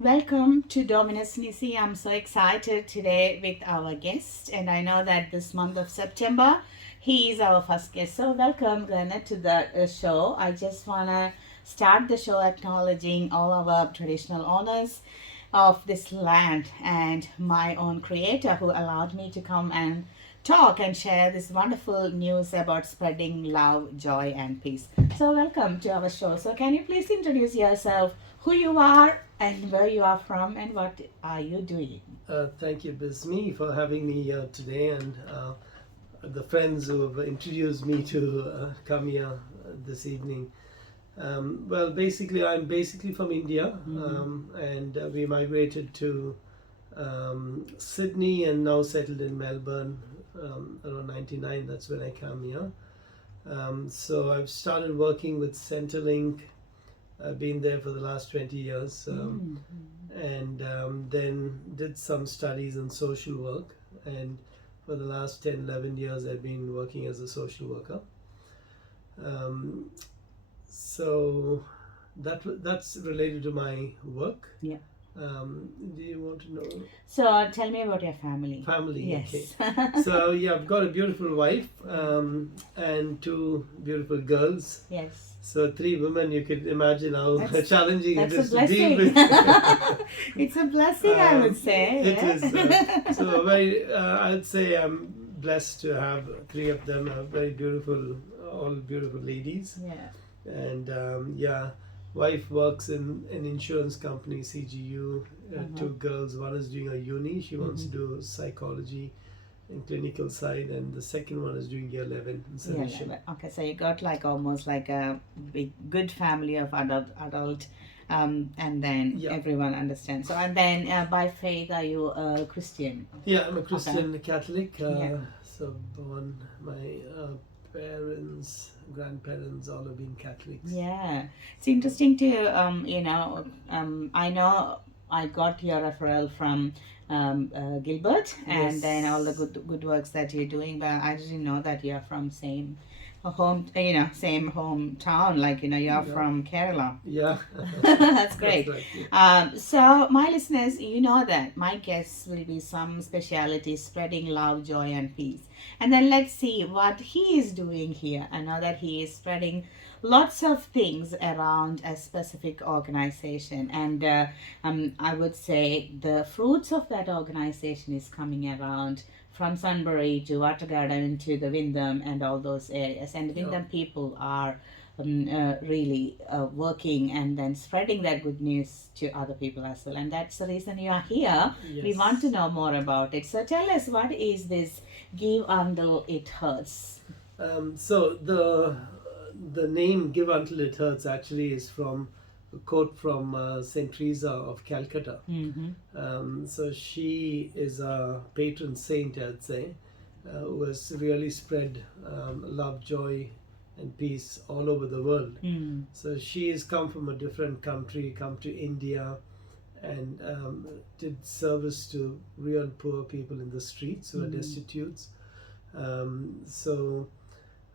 Welcome to Dominus Nisi. I'm so excited today with our guest, and I know that this month of September he is our first guest. So, welcome, Garnet, to the show. I just want to start the show acknowledging all our traditional owners of this land and my own creator who allowed me to come and talk and share this wonderful news about spreading love, joy, and peace. So, welcome to our show. So, can you please introduce yourself, who you are, and where you are from, and what are you doing? Thank you, Bismi, for having me here today, and the friends who have introduced me to come here this evening. Basically, I'm basically from India, and we migrated to Sydney and now settled in Melbourne around 99. That's when I came here. So I've started working with Centrelink. I've been there for the last 20 years, and then did some studies in social work, and for the last 10, 11 years I've been working as a social worker. So that's related to my work. Yeah. Do you want to know? So, tell me about your family. Family, Yes. okay. So yeah, I've got a beautiful wife and two beautiful girls. Yes. So 3 women, you could imagine how That's- challenging it That's is a to deal blessing. with. It's a blessing, I would say. It yeah. is. So very, I'd say I'm blessed to have 3 of them, very beautiful, all beautiful ladies. Yeah. And yeah, wife works in an insurance company, CGU. 2 girls, one is doing a uni, she wants to do psychology and clinical side, and the second one is doing year 11 in solution. Yeah, okay, so you got like almost like a big good family of adult, and then Yeah. everyone understands. So and then by faith, are you a Christian? Yeah, I'm a Christian Catholic. Yeah. So born, my parents, grandparents, all have been Catholics. Yeah, it's interesting to I know I got your referral from Gilbert, and Yes. then all the good works that you're doing, but I didn't know that you're from same same hometown, like you're Yeah. from Kerala. Yeah. That's great. That's right, yeah. So my listeners, you know that my guests will be some speciality spreading love, joy, and peace. And then let's see what he is doing here. I know that he is spreading lots of things around a specific organization, and I would say the fruits of that organization is coming around from Sunbury to Water Garden to the Wyndham and all those areas. And Wyndham people are really working and then spreading that good news to other people as well. And that's the reason you are here. Yes. We want to know more about it. So tell us, what is this Give Until It Hurts? So the name "Give Until It Hurts" actually is from a quote from Saint Teresa of Calcutta. So she is a patron saint, I'd say, who has really spread love, joy, and peace all over the world. So she has come from a different country, come to India, and did service to real poor people in the streets who are destitute. So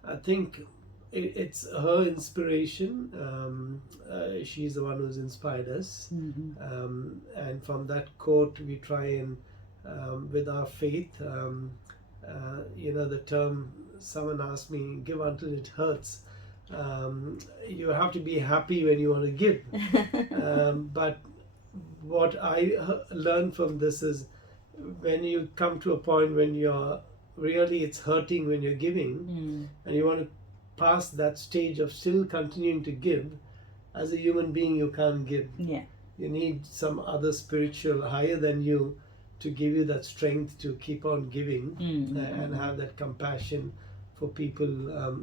I think it's her inspiration. She's the one who's inspired us. And from that quote, we try and, with our faith, the term, someone asked me, give until it hurts. You have to be happy when you want to give. But what I learned from this is, when you come to a point when you're really, it's hurting when you're giving, and you want to pass that stage of still continuing to give, as a human being you can't give. Yeah. You need some other spiritual higher than you to give you that strength to keep on giving, and have that compassion for people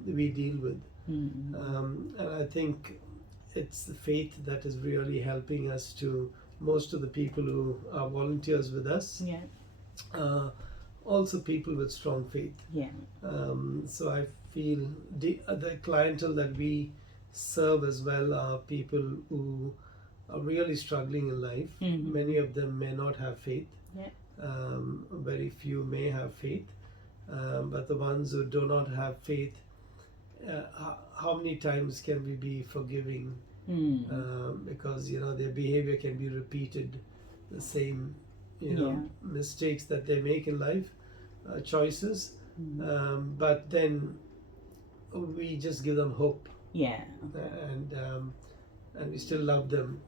we deal with. And I think it's the faith that is really helping us to, most of the people who are volunteers with us, also people with strong faith. Yeah. So I feel the clientele that we serve as well are people who are really struggling in life. Many of them may not have faith. Yeah. Very few may have faith. But the ones who do not have faith, how many times can we be forgiving because their behavior can be repeated, the same Yeah. mistakes that they make in life, choices, but then we just give them hope, Yeah. and we still love them,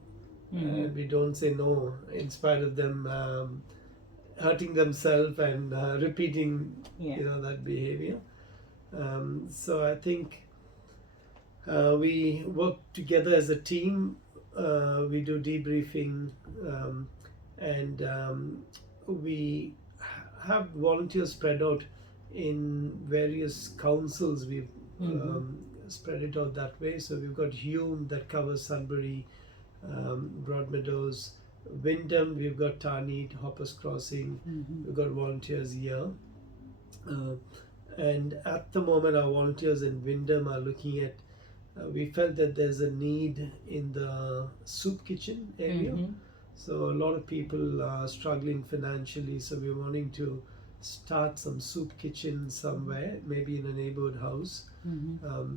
and we don't say no in spite of them hurting themselves and repeating Yeah. that behavior. So I think we work together as a team. We do debriefing, and we have volunteers spread out in various councils. We've spread it out that way. So we've got Hume that covers Sunbury, Broadmeadows, Wyndham. We've got Tarneet, Hoppers Crossing. We've got volunteers here. And at the moment, our volunteers in Wyndham are looking at. We felt that there's a need in the soup kitchen area. So a lot of people are struggling financially. So we're wanting to start some soup kitchen somewhere, maybe in a neighborhood house.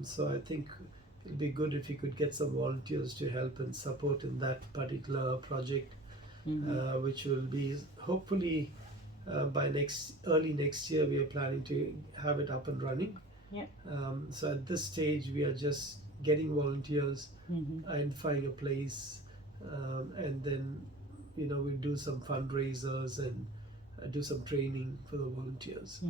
So I think it'd be good if we could get some volunteers to help and support in that particular project, which will be hopefully by early next year. We are planning to have it up and running. Yeah. So at this stage, we are just getting volunteers, identifying a place, and then we do some fundraisers and do some training for the volunteers.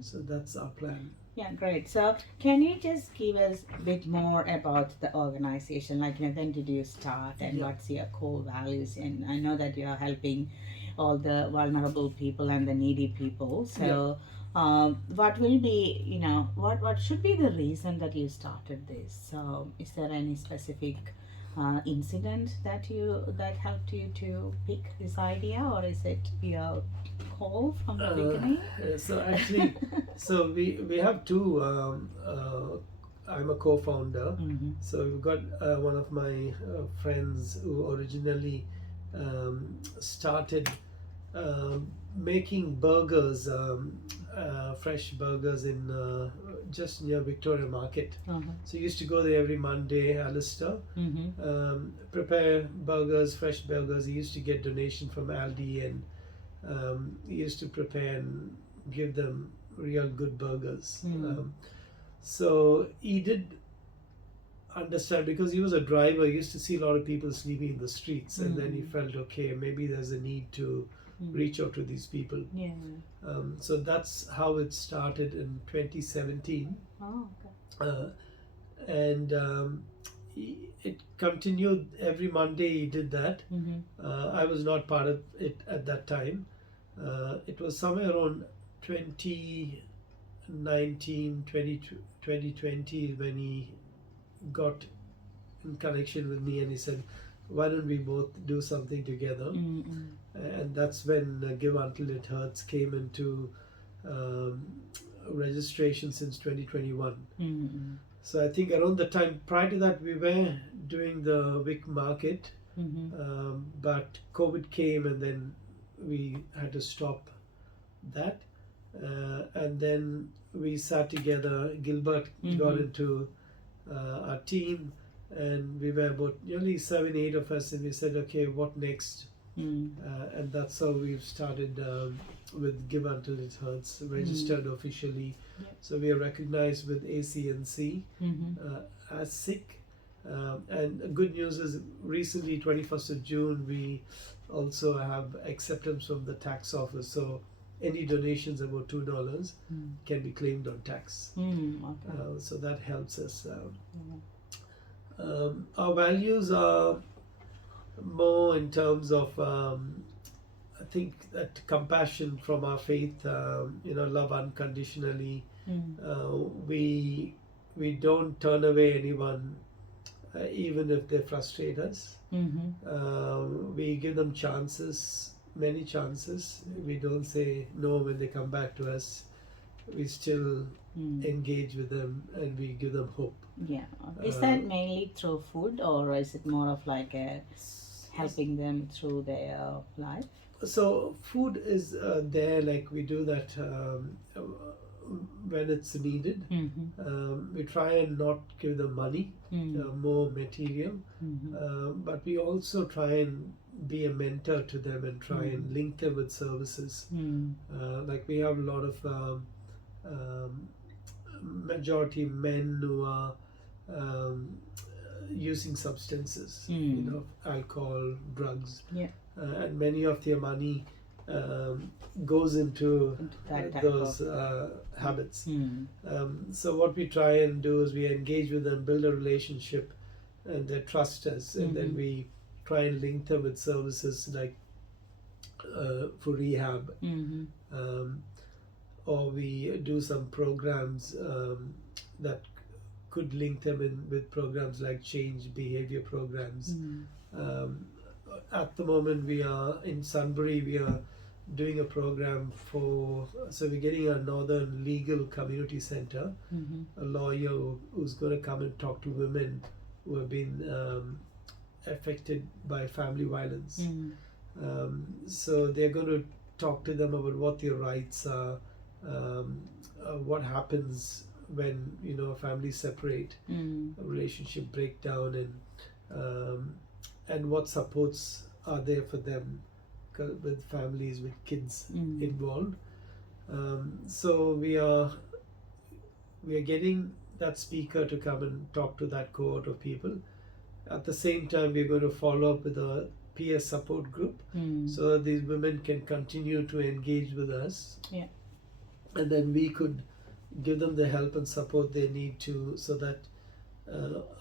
So that's our plan. Yeah, great. So can you just give us a bit more about the organization? Like, when did you start, and what's your core values? And I know that you are helping all the vulnerable people and the needy people. So what will be, what should be the reason that you started this? So is there any specific incident that helped you to pick this idea, or is it your call from the beginning? So actually, we have two. I'm a co-founder. So we've got one of my friends who originally started making burgers, fresh burgers in just near Victoria Market. So he used to go there every Monday, Alistair, prepare burgers, fresh burgers. He used to get donation from Aldi, and he used to prepare and give them real good burgers. So he did understand, because he was a driver. He used to see a lot of people sleeping in the streets, and then he felt, okay, maybe there's a need to reach out to these people. So that's how it started in 2017. And it continued every Monday. He did that. I was not part of it at that time. It was somewhere around 2019, 2020 when he got in connection with me, and he said, why don't we both do something together? And that's when Give Until It Hurts came into registration since 2021. So I think around the time prior to that, we were doing the Wick market, but COVID came, and then we had to stop that. And then we sat together. Gilbert got into our team, and we were about nearly 7-8 of us, and we said, okay, what next? And that's how we've started with Give Until It Hurts, registered officially. So we are recognized with ACNC as SICK. And the good news is, recently, 21st of June, we also have acceptance from the tax office. So any donations above $2 can be claimed on tax. So that helps us. Our values are more in terms of, I think, that compassion from our faith, love unconditionally. We don't turn away anyone, even if they frustrate us. We give them chances, many chances. We don't say no when they come back to us. We still engage with them, and we give them hope. Is that mainly through food, or is it more of like helping them through their life? So food is there, like we do that when it's needed. We try and not give them money, more material, but we also try and be a mentor to them and try and link them with services. Like we have a lot of majority men who are using substances, alcohol, drugs, and many of their money goes into those habits. So what we try and do is we engage with them, build a relationship, and they trust us, and then we try and link them with services like for rehab, or we do some programs that could link them in with programs like change behavior programs. At the moment we are in Sunbury, we are doing a program so we're getting a Northern Legal Community Centre, a lawyer who's going to come and talk to women who have been affected by family violence. So they're going to talk to them about what their rights are, what happens when a family separate, a relationship breakdown, and what supports are there for them with families with kids involved. So we are getting that speaker to come and talk to that cohort of people. At the same time, we're going to follow up with a peer support group, so that these women can continue to engage with us, and then we could give them the help and support they need to, so that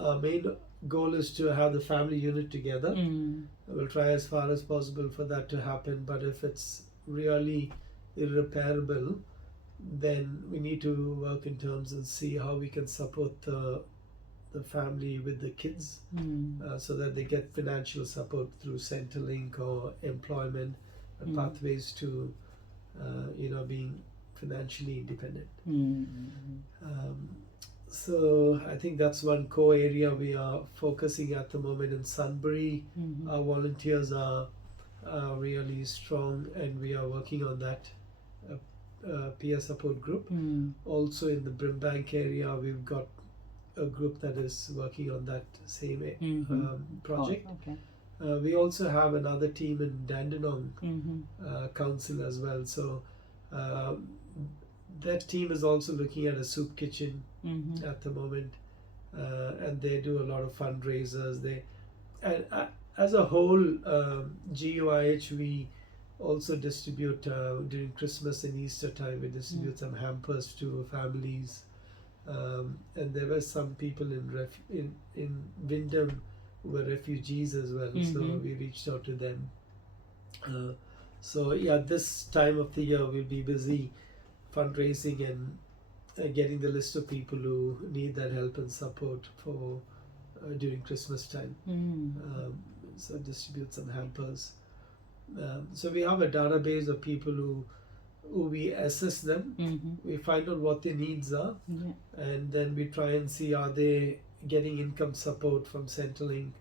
our main goal is to have the family unit together. We'll try as far as possible for that to happen, but if it's really irreparable, then we need to work in terms and see how we can support the family with the kids, so that they get financial support through Centrelink or employment and pathways to being financially independent. So I think that's one core area we are focusing at the moment in Sunbury. Our volunteers are really strong, and we are working on that peer support group. Also in the Brimbank area, we've got a group that is working on that same project. We also have another team in Dandenong Council as well. So that team is also looking at a soup kitchen at the moment, and they do a lot of fundraisers. As a whole, GUIH, we also distribute during Christmas and Easter time. We distribute some hampers to families, and there were some people in Wyndham who were refugees as well. So we reached out to them. So yeah, this time of the year we'll be busy fundraising and getting the list of people who need that help and support for during Christmas time. So distribute some hampers. So we have a database of people who we assess them. We find out what their needs are, and then we try and see, are they getting income support from Centrelink,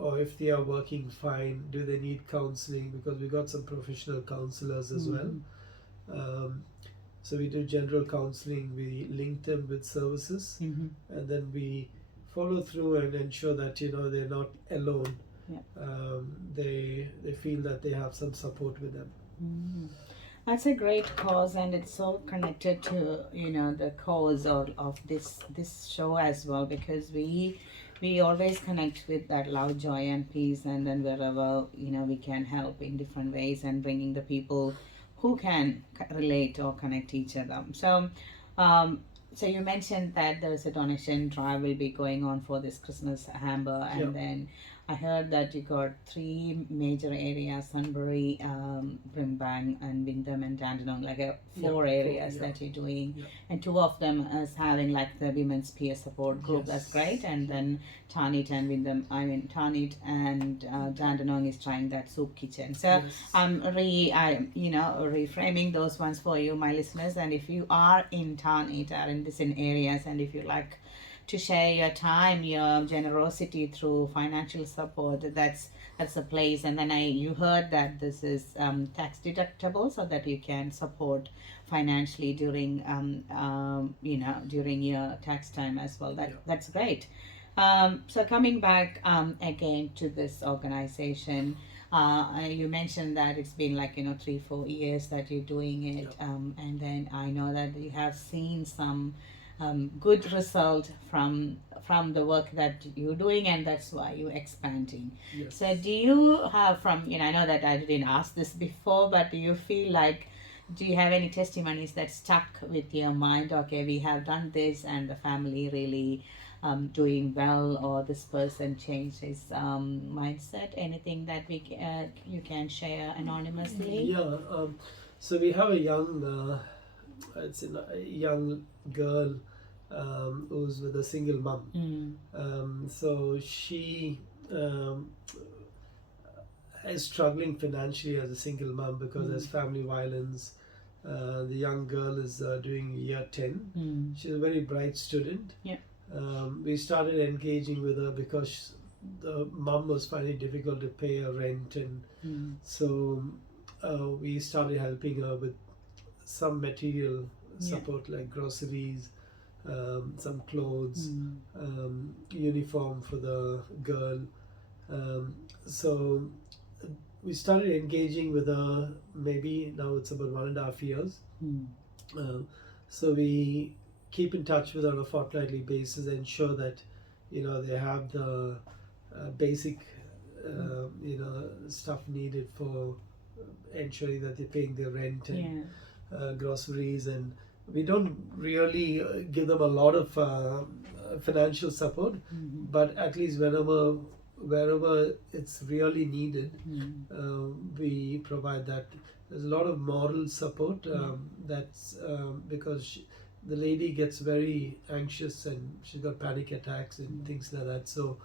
or if they are working fine, do they need counseling, because we got some professional counselors as well. So we do general counseling, we link them with services, and then we follow through and ensure that they're not alone. They feel that they have some support with them. That's a great cause, and it's so connected to the cause of this show as well, because we always connect with that love, joy, and peace, and then wherever we can help in different ways and bringing the people who can relate or connect each other. So so you mentioned that there's a donation drive will be going on for this Christmas hamper, and then I heard that you got 3 major areas: Sunbury, Brimbank, and Wyndham and Dandenong, like 4 areas that you're doing, and 2 of them is having like the women's peer support group. That's great. And then Tarnit and Wyndham, Tarnit and Dandenong is trying that soup kitchen. So I'm reframing those ones for you, my listeners. And if you are in Tarnit or in these areas, and if you like to share your time, your generosity through financial support, that's that's a place. And then you heard that this is tax deductible, so that you can support financially during during your tax time as well. That's great. So coming back again to this organization, you mentioned that it's been like 3-4 years that you're doing it, and then I know that you have seen some good result from the work that you're doing, and that's why you're expanding. Yes. So do you have from I know that I didn't ask this before, but do you feel like, do you have any testimonies that stuck with your mind? Okay, we have done this and the family really doing well, or this person changed his mindset. Anything that you can share anonymously? Yeah. So we have a young girl who's with a single mom. So she is struggling financially as a single mom because there's family violence. The young girl is doing year 10. She's a very bright student. Yeah. We started engaging with her because the mom was finding it difficult to pay her rent, and so we started helping her with some material support, like groceries, some clothes, uniform for the girl. So we started engaging with her, maybe now it's about 1.5 years. So we keep in touch with her on a fortnightly basis, ensure that they have the basic stuff needed for ensuring that they're paying their rent and groceries. And we don't really give them a lot of financial support, but at least wherever it's really needed, we provide that. There's a lot of moral support. That's because the lady gets very anxious and she's got panic attacks and things like that. So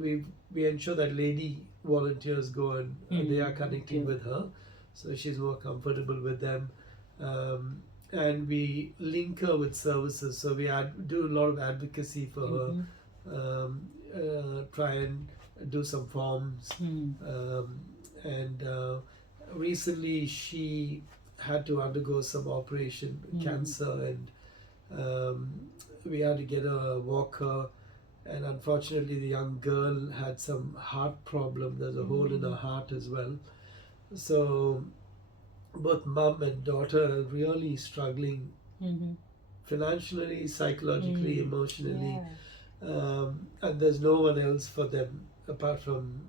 we ensure that lady volunteers go and they are connecting with her, so she's more comfortable with them. And we link her with services, so we do a lot of advocacy for her, try and do some forms. And recently she had to undergo some operation, cancer, and we had to get a walker. And unfortunately the young girl had some heart problem. There's a hole in her heart as well. So both mom and daughter are really struggling financially, psychologically, emotionally. And there's no one else for them apart from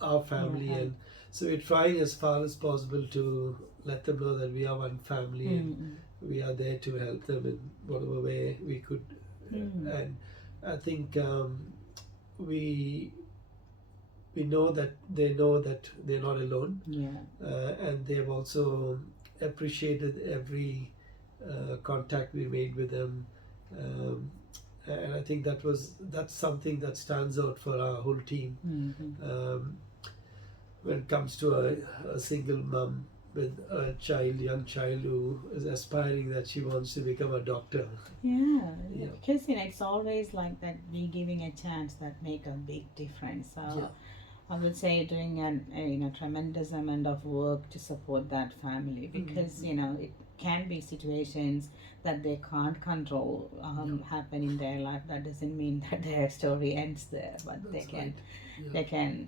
our family. And so we're trying as far as possible to let them know that we are one family, and we are there to help them in whatever way we could. And I think we know that they know that they're not alone, and they've also appreciated every contact we made with them, and I think that's something that stands out for our whole team. When it comes to a single mom with a young child who is aspiring that she wants to become a doctor. Because it's always like that, we giving a chance that make a big difference. So I would say doing a tremendous amount of work to support that family, because it can be situations that they can't control happen in their life. That doesn't mean that their story ends there, but they can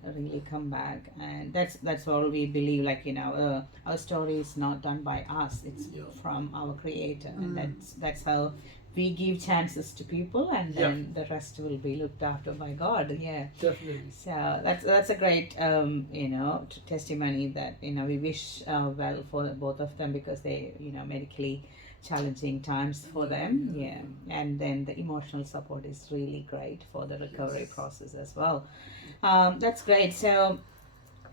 really come back. And that's all we believe, like our story is not done by us, it's from our Creator. And that's how we give chances to people, and then the rest will be looked after by God. Definitely. So that's a great testimony that we wish well for both of them, because they medically challenging times for them. And then the emotional support is really great for the recovery process as well. That's great. So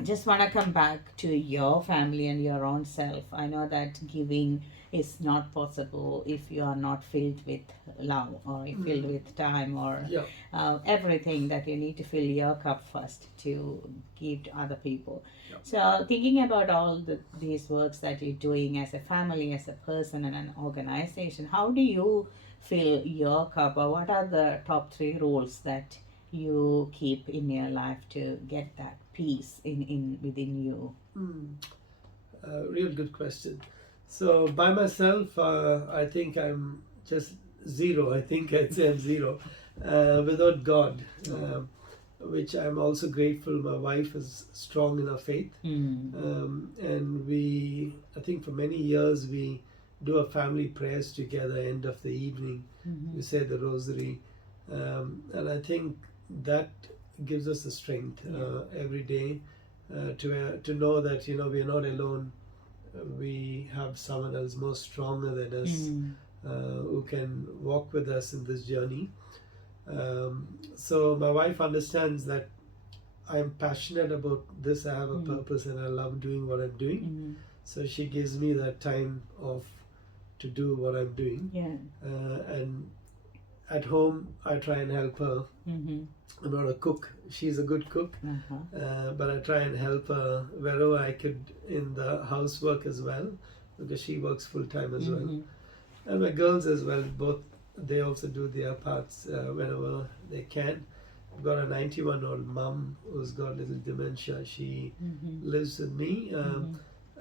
just want to come back to your family and your own self. I know that giving is not possible if you are not filled with love, or filled with time, or everything, that you need to fill your cup first to give to other people. So thinking about all these works that you're doing as a family, as a person, and an organization, how do you fill your cup, or what are the top 3 rules that you keep in your life to get that peace in within you? Real good question. So by myself, I think I'm just zero. I think I'd say I'm zero without God, which I'm also grateful. My wife is strong in her faith, and I think for many years, we do our family prayers together. End of the evening, we say the rosary, and I think that gives us the strength every day to know that we are not alone. We have someone else more stronger than us who can walk with us in this journey. So my wife understands that I'm passionate about this. I have a purpose and I love doing what I'm doing. So she gives me that time off to do what I'm doing. And at home, I try and help her. I'm not a cook. She's a good cook, but I try and help her wherever I could in the housework as well, because she works full time as well. And my girls as well, both they also do their parts whenever they can. I've got a 91-year-old mum who's got little dementia. She lives with me,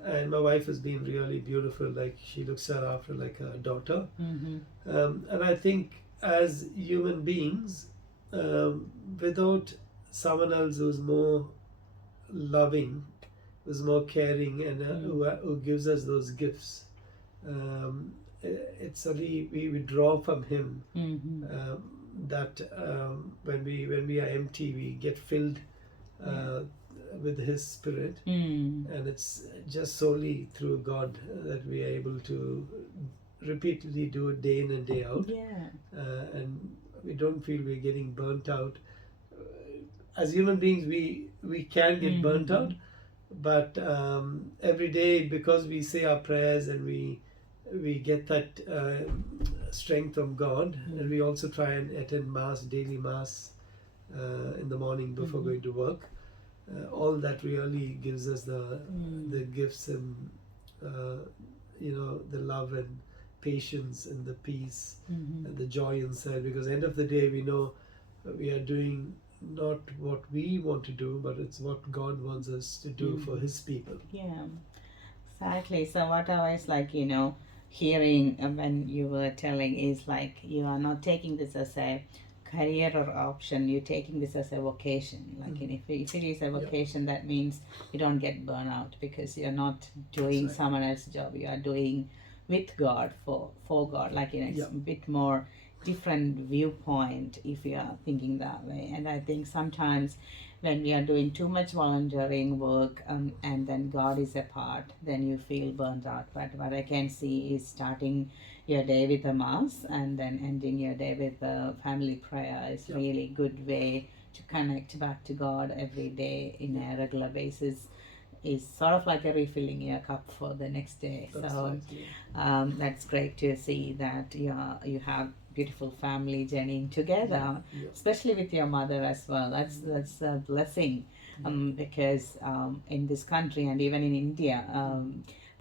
and my wife has been really beautiful. Like, she looks her after like a daughter. And I think as human beings, without someone else who's more loving, who's more caring, and who gives us those gifts, it's only we draw from him. That when we are empty, we get filled with His Spirit, and it's just solely through God that we are able to repeatedly do it day in and day out. And we don't feel we're getting burnt out. As human beings, we can get burnt out, but every day, because we say our prayers and we get that strength from God, and we also try and attend Mass, daily Mass in the morning before going to work. All that really gives us the gifts and the love and patience and the peace and the joy inside, because end of the day we know we are doing not what we want to do, but it's what God wants us to do for His people. Exactly. So what I was hearing when you were telling is like, you are not taking this as a career or option, you're taking this as a vocation. Like, if it is a vocation, that means you don't get burnout, because you're not doing someone else's job, you are doing with God, for God. Like, it's a bit more different viewpoint if you are thinking that way. And I think sometimes when we are doing too much volunteering work, and then God is a part, then you feel burnt out. But what I can see is starting your day with a Mass and then ending your day with a family prayer is really good way to connect back to God every day in a regular basis. Is sort of like a refilling your cup for the next day. That's great to see that you have beautiful family journeying together, especially with your mother as well. That's a blessing, because in this country and even in India,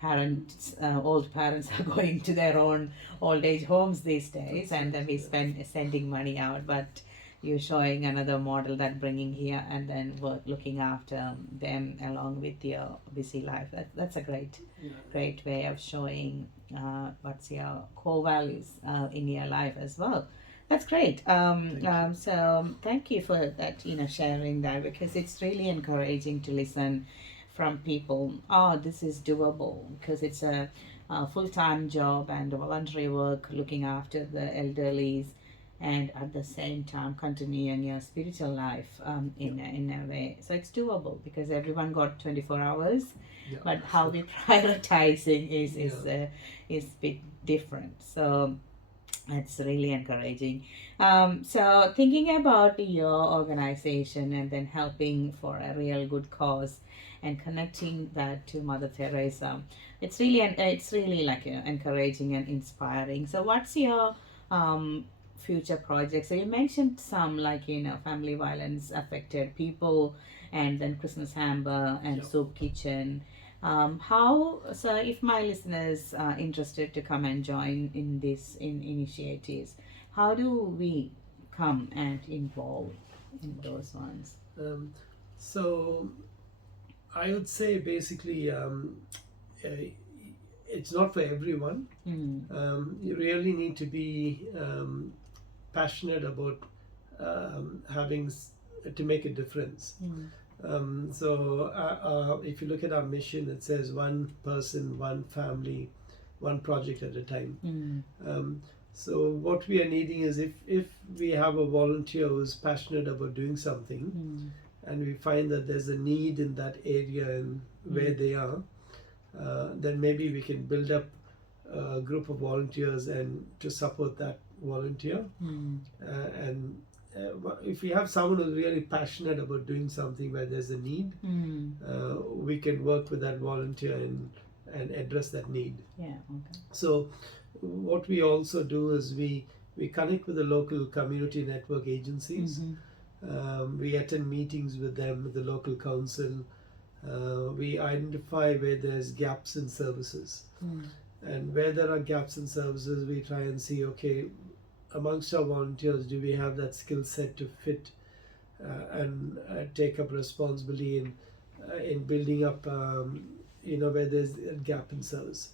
old parents are going to their own old age homes these days, and then we spend sending money out. But you're showing another model, that bringing here and then looking after them along with your busy life. That's a great way of showing what's your core values in your life as well. That's great. So thank you for that, sharing that, because it's really encouraging to listen from people. Oh, this is doable, because it's a full-time job and voluntary work, looking after the elderlies, and at the same time continuing your spiritual life in a way. So it's doable, because everyone got 24 hours, but how we prioritizing is a bit different. So it's really encouraging. So thinking about your organization and then helping for a real good cause and connecting that to Mother Teresa, it's really like encouraging and inspiring. So what's your future projects? So you mentioned some, like family violence affected people, and then Christmas Hamper and Soup Kitchen. So if my listeners are interested to come and join in this initiatives, how do we come and involve in those ones? So I would say basically it's not for everyone. You really need to be passionate about having to make a difference. So if you look at our mission, it says one person, one family, one project at a time. So what we are needing is if we have a volunteer who's passionate about doing something, and we find that there's a need in that area and where they are, then maybe we can build up a group of volunteers and to support that volunteer. And if we have someone who's really passionate about doing something where there's a need, we can work with that volunteer and address that need. So what we also do is we connect with the local community network agencies. We attend meetings with them, with the local council. We identify where there's gaps in services. And where there are gaps in services, we try and see, okay, amongst our volunteers, do we have that skill set to fit and take up responsibility in building up, where there's a gap in service.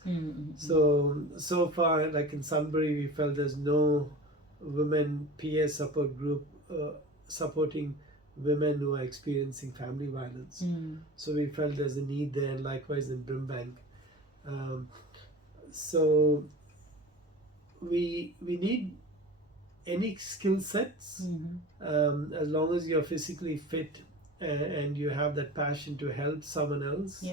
So far, like in Sunbury, we felt there's no women PA support group supporting women who are experiencing family violence. So we felt there's a need there, and likewise in Brimbank. So we need any skill sets, as long as you're physically fit and you have that passion to help someone else,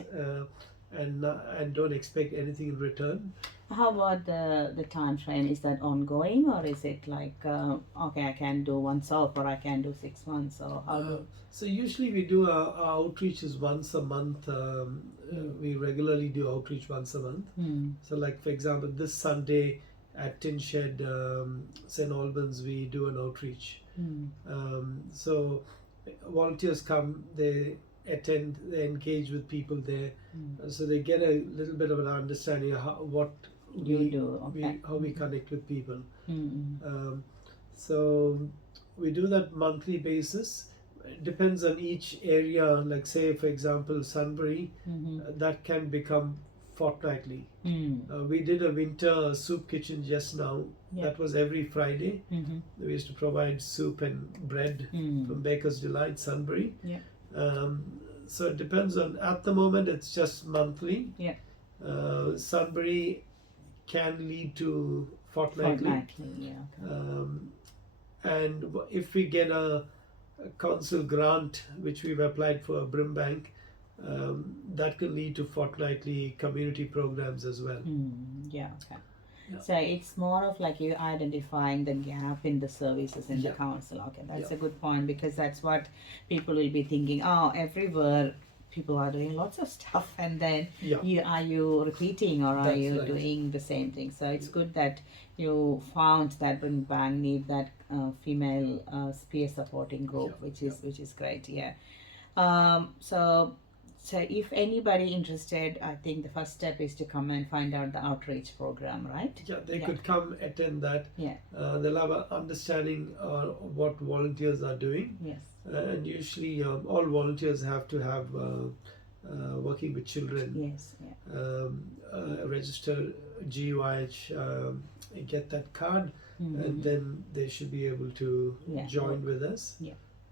and don't expect anything in return. How about the time frame? Is that ongoing, or is it like okay, I can do once off, or I can do 6 months, or how? So usually we do our outreaches once a month. We regularly do outreach once a month. So like for example, this Sunday at Tin Shed, St. Albans, we do an outreach. So volunteers come, they attend, they engage with people there, so they get a little bit of an understanding of how we connect with people. So we do that monthly basis. It depends on each area. Like say for example Sunbury, that can become fortnightly. We did a winter soup kitchen just now. That was every Friday. We used to provide soup and bread from Baker's Delight, Sunbury. So it depends on, at the moment it's just monthly. Sunbury can lead to fortnightly. And if we get a council grant, which we've applied for Brimbank, that can lead to fortnightly community programs as well. So it's more of like you identifying the gap in the services in the council. That's a good point, because that's what people will be thinking. Oh, everywhere people are doing lots of stuff, and then are you repeating, or are you doing the same thing? So it's good that you found that Brimbank need that female peer supporting group, which is great. So if anybody interested, I think the first step is to come and find out the outreach program, right? They could come attend that. They'll have an understanding what volunteers are doing. And usually all volunteers have to have working with children, register GUIH, get that card, and then they should be able to join with us.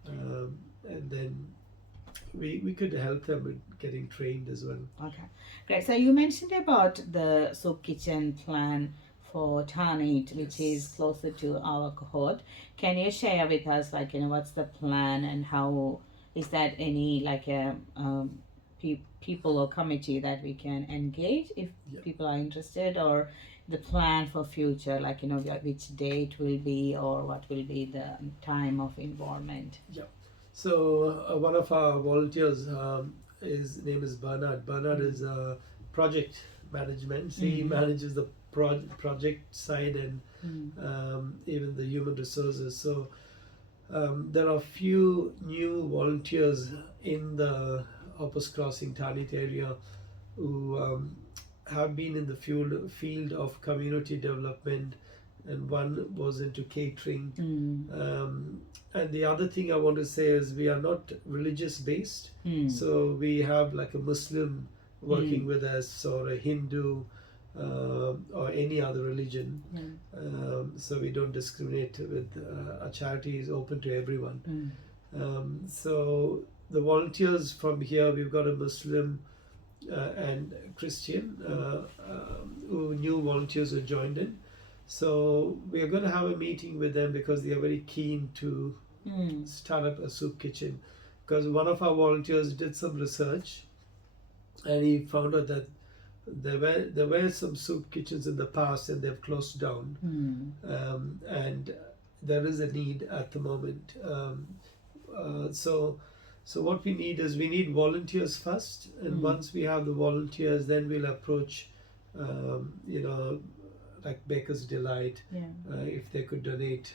And then we could help them with getting trained as well. Great. So you mentioned about the soup kitchen plan for Tarnit, which is closer to our cohort. Can you share with us, like, what's the plan, and how is that any like a people or committee that we can engage if people are interested, or the plan for future, like which date will be, or what will be the time of involvement? So one of our volunteers, his name is Bernard. Bernard is project management. So he manages the project side and even the human resources. So there are few new volunteers in the Hoppers Crossing Tarnit area who have been in the field of community development, and one was into catering. Mm. And the other thing I want to say is we are not religious based. So we have like a Muslim working with us, or a Hindu, or any other religion. So we don't discriminate with, our charity is open to everyone. So the volunteers from here, we've got a Muslim and Christian new volunteers who joined in. So we are going to have a meeting with them because they are very keen to start up a soup kitchen. Because one of our volunteers did some research, and he found out that there were some soup kitchens in the past and they've closed down, and there is a need at the moment. So what we need is we need volunteers first, and once we have the volunteers, then we'll approach, like Baker's Delight, if they could donate,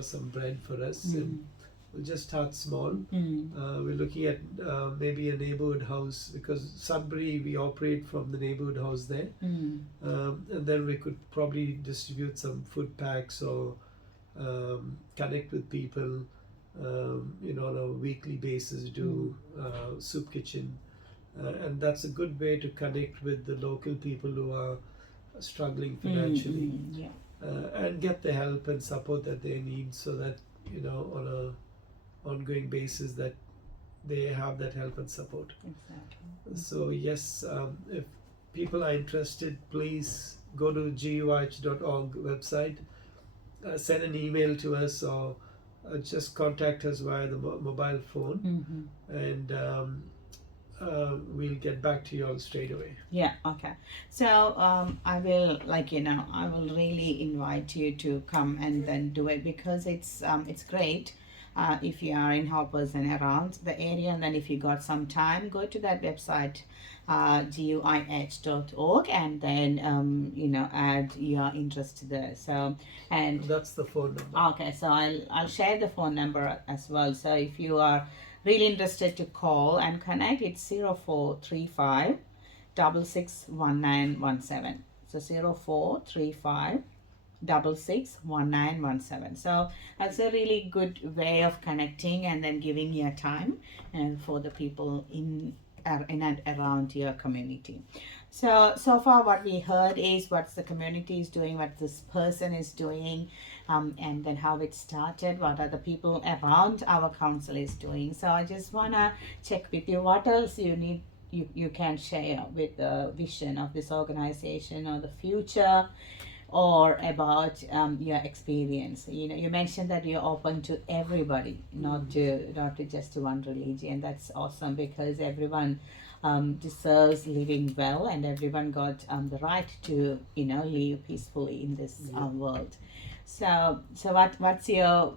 some bread for us, and we'll just start small. We're looking at maybe a neighborhood house, because Sudbury we operate from the neighborhood house there, and then we could probably distribute some food packs, or connect with people, on a weekly basis, do soup kitchen, and that's a good way to connect with the local people who are struggling financially, and get the help and support that they need, so that on a ongoing basis that they have that help and support. Exactly. So yes, if people are interested, please go to GUIH.org website, send an email to us, or just contact us via the mobile phone, and we'll get back to you all straight away. Yeah, okay. So I will I will really invite you to come and then do it, because it's great. If you are in Hoppers and around the area, and then if you got some time, go to that website, GUIH.org, and then add your interest there. So, and that's the phone number. Okay, so I'll share the phone number as well. So if you are really interested to call and connect, it's 0435 661917. So 0435 661917. So that's a really good way of connecting and then giving your time and for the people in and around your community. So far what we heard is what the community is doing, what this person is doing, and then how it started, what are the people around our council is doing. So I just wanna check with you, what else you can share with the vision of this organization or the future, or about your experience. You mentioned that you're open to everybody, not to just to one religion. That's awesome, because everyone deserves living well, and everyone got the right to live peacefully in this world. So what's your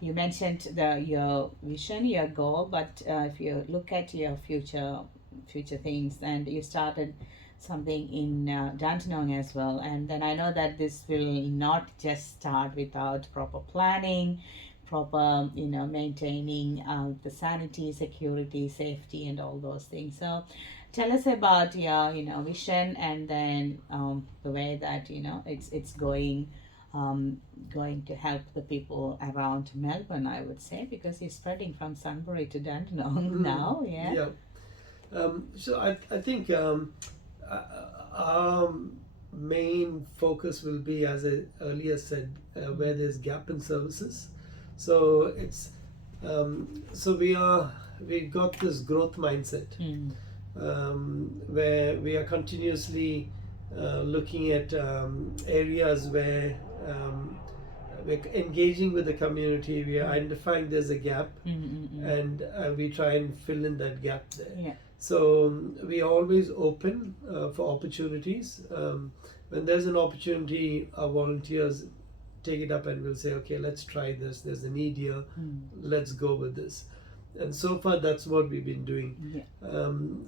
you mentioned your vision, your goal, but if you look at your future things, and you started something in Dandenong as well, and then I know that this will not just start without proper planning, proper maintaining the sanity, security, safety, and all those things. So tell us about your vision, and then the way that it's going to help the people around Melbourne, I would say, because you're spreading from Sunbury to Dandenong now. So I think our main focus will be, as I earlier said, where there's gap in services. So it's we got this growth mindset, where we are continuously looking at areas where we're engaging with the community. We are identifying there's a gap, and we try and fill in that gap there. So we are always open for opportunities. When there's an opportunity, our volunteers take it up and we'll say, okay, let's try this. There's a need here. Let's go with this. And so far, that's what we've been doing.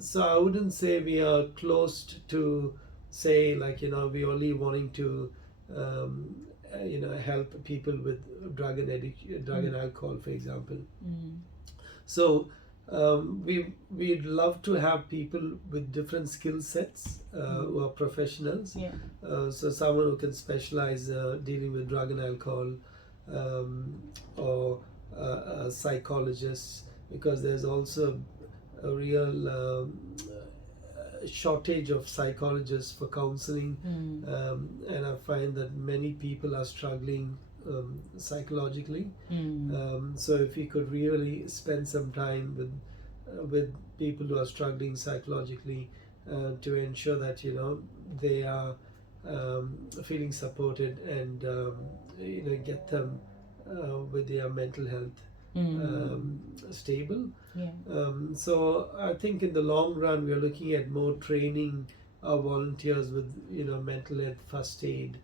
So I wouldn't say we are closed to say we're only wanting to help people with drug and alcohol, for example. So We'd love to have people with different skill sets who are professionals. Yeah. So someone who can specialize dealing with drug and alcohol, or a psychologist, because there's also a real shortage of psychologists for counseling, and I find that many people are struggling psychologically. So if we could really spend some time with people who are struggling psychologically, to ensure that they are feeling supported, and get them with their mental health stable. Yeah. So I think in the long run we are looking at more training our volunteers with mental health first aid,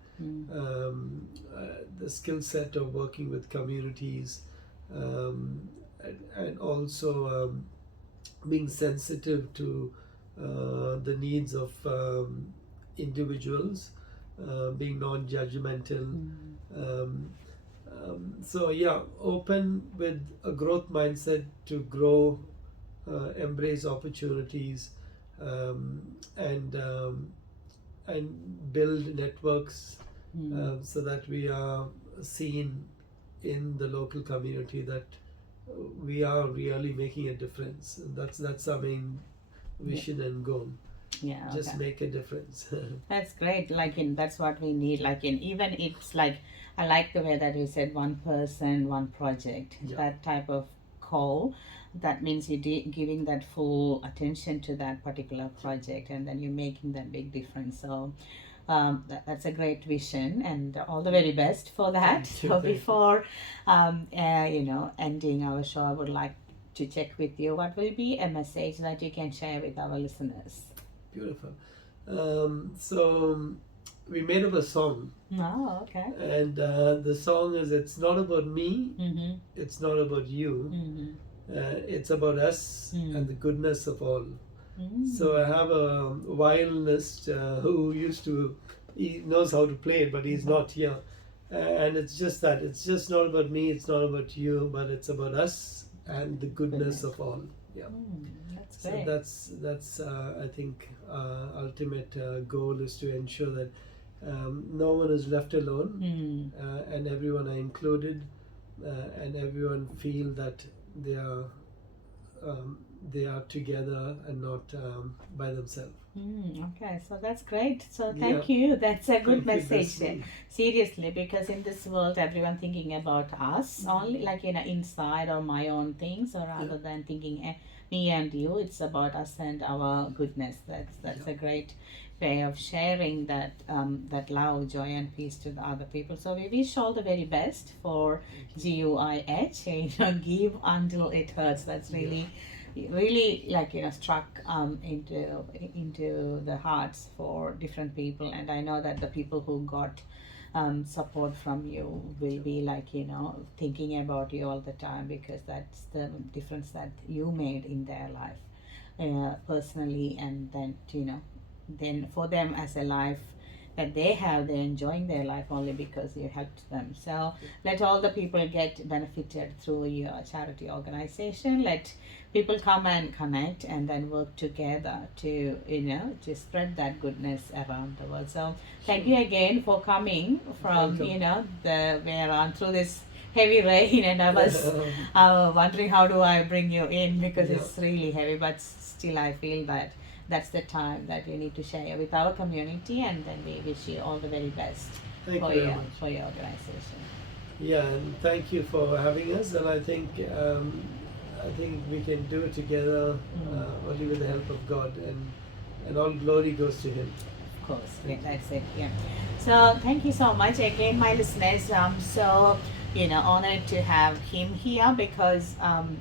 the skill set of working with communities, and also being sensitive to the needs of individuals, being non-judgmental. So yeah, open with a growth mindset to grow, embrace opportunities, and build networks, so that we are seen in the local community that we are really making a difference. And that's our main vision and goal. Yeah. Just Okay. make a difference. That's great. That's what we need. Even it's I like the way that you said one person, one project. Yeah. That type of call. That means you're giving that full attention to that particular project, and then you're making that big difference. So that's a great vision, and all the very best for that. Thank you, So thank you. before ending our show, I would like to check with you what will be a message that you can share with our listeners. Beautiful. So we made up a song, Oh, okay. and the song is, it's not about me, Mm-hmm. it's not about you, Mm-hmm. it's about us and the goodness of all. Mm. So I have a violinist who he knows how to play it, but he's not here. And it's just that, it's just not about me, it's not about you, but it's about us and the goodness of all. Yeah. That's So great. that's I think ultimate goal is to ensure that no one is left alone, and everyone are included, and everyone feel that they are together and not by themselves. Okay, so that's great. So Yeah. thank you. That's a good Thank you, message. Destiny. Seriously, because in this world, everyone thinking about us only, inside or my own things, or rather than thinking me and you, it's about us and our goodness. That's a great way of sharing that love, joy, and peace to the other people. So we wish all the very best for GUIH. Give until it hurts. That's really struck into the hearts for different people, and I know that the people who got support from you will be thinking about you all the time, because that's the difference that you made in their life, personally, and then for them as a life that they're enjoying their life only because you helped them. So let all the people get benefited through your charity organization. Let people come and connect, and then work together to spread that goodness around the world. So thank you again for coming from Welcome. the way around through this heavy rain, and I was wondering how do I bring you in, because Yeah. it's really heavy, but still I feel that that's the time that you need to share with our community, and then we wish you all the very best Thank for you very your much. for your organization. Yeah, and thank you for having us. And I think we can do it together, only with the help of God, and all glory goes to Him. Of course, yeah, that's it. Yeah. So thank you so much again, my listeners. So honored to have him here, because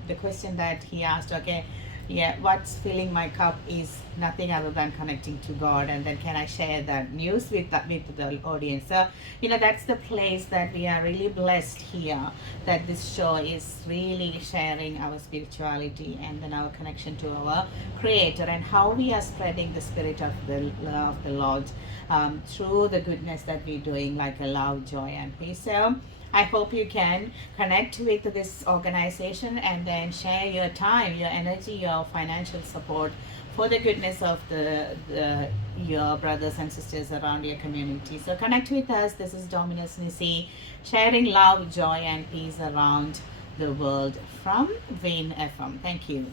the question that he asked, okay, yeah, what's filling my cup is nothing other than connecting to God, and then can I share that news with the audience? So that's the place that we are really blessed here, that this show is really sharing our spirituality and then our connection to our Creator, and how we are spreading the spirit of the Lord through the goodness that we're doing, like a love, joy, and peace. So I hope you can connect with this organization and then share your time, your energy, your financial support for the goodness of your brothers and sisters around your community. So connect with us. This is Dominus Nisi, sharing love, joy, and peace around the world from Win FM. Thank you.